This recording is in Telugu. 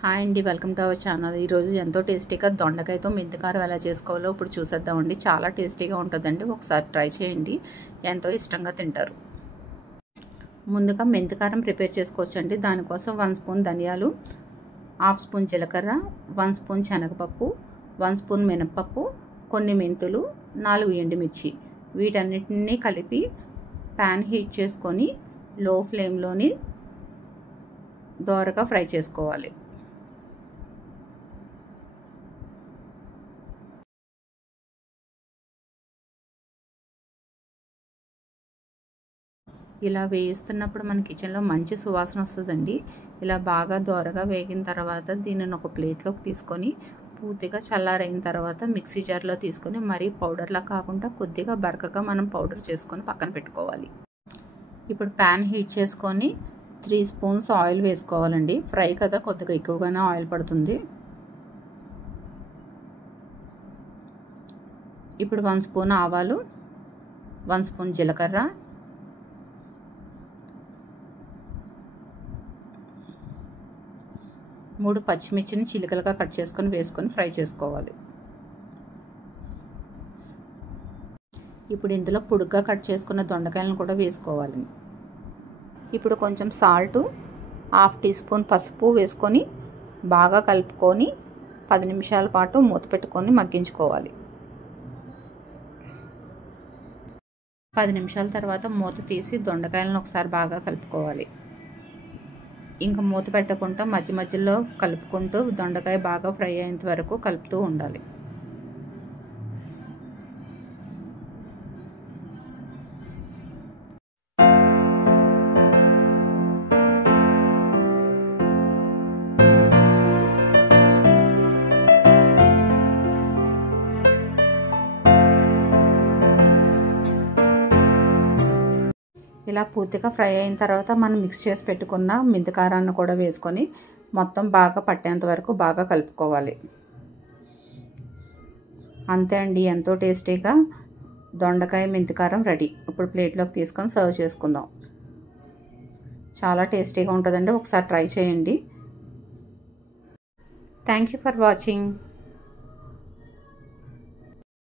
హాయ్ అండి, వెల్కమ్ టు అవర్ ఛానల్. ఈరోజు ఎంతో టేస్టీగా దొండకాయతో మెంతికారం ఎలా చేసుకోవాలో ఇప్పుడు చూసేద్దామండి. చాలా టేస్టీగా ఉంటుందండి. ఒకసారి ట్రై చేయండి, ఎంతో ఇష్టంగా తింటారు. ముందుగా మెంతికారం ప్రిపేర్ చేసుకోవచ్చండి. దానికోసం 1 స్పూన్ ధనియాలు, 1/2 స్పూన్ జీలకర్ర, 1 స్పూన్ శనగపప్పు, 1 స్పూన్ మినపప్పు, కొన్ని మెంతులు, 4 ఎండుమిర్చి, వీటన్నిటిని కలిపి ప్యాన్ హీట్ చేసుకొని లో ఫ్లేమ్లోని దోరగా ఫ్రై చేసుకోవాలి. ఇలా వేయిస్తున్నప్పుడు మన కిచెన్లో మంచి సువాసన వస్తుందండి. ఇలా బాగా దోరగా వేగిన తర్వాత దీనిని ఒక ప్లేట్లోకి తీసుకొని పూర్తిగా చల్లారైన తర్వాత మిక్సీ జార్లో తీసుకొని మరీ పౌడర్లా కాకుండా కొద్దిగా బరకగా మనం పౌడర్ చేసుకొని పక్కన పెట్టుకోవాలి. ఇప్పుడు ప్యాన్ హీట్ చేసుకొని 3 స్పూన్స్ ఆయిల్ వేసుకోవాలండి. ఫ్రై కదా, కొద్దిగా ఎక్కువగానే ఆయిల్ పడుతుంది. ఇప్పుడు 1 స్పూన్ ఆవాలు, 1 స్పూన్ జీలకర్ర, 3 పచ్చిమిర్చిని చిలుకలుగా కట్ చేసుకొని వేసుకొని ఫ్రై చేసుకోవాలి. ఇప్పుడు ఇందులో పొడుగ్గా కట్ చేసుకున్న దొండకాయలను కూడా వేసుకోవాలి. ఇప్పుడు కొంచెం సాల్టు, 1/2 టీ స్పూన్ పసుపు వేసుకొని బాగా కలుపుకొని 10 నిమిషాల పాటు మూత పెట్టుకొని మగ్గించుకోవాలి. 10 నిమిషాల తర్వాత మూత తీసి దొండకాయలను ఒకసారి బాగా కలుపుకోవాలి. ఇంకా మూత పెట్టకుండా మధ్య మధ్యలో కలుపుకుంటూ దొండకాయ బాగా ఫ్రై అయ్యేంత వరకు కలుపుతూ ఉండాలి. ఇలా పూర్తిగా ఫ్రై అయిన తర్వాత మనం మిక్స్ చేసి పెట్టుకున్న మెంతికారాన్ని కూడా వేసుకొని మొత్తం బాగా పట్టేంత వరకు బాగా కలుపుకోవాలి. అంతే అండి, ఎంతో టేస్టీగా దొండకాయ మెంతికారం రెడీ. ఇప్పుడు ప్లేట్లోకి తీసుకొని సర్వ్ చేసుకుందాం. చాలా టేస్టీగా ఉంటుందండి. ఒకసారి ట్రై చేయండి. Thank you for watching.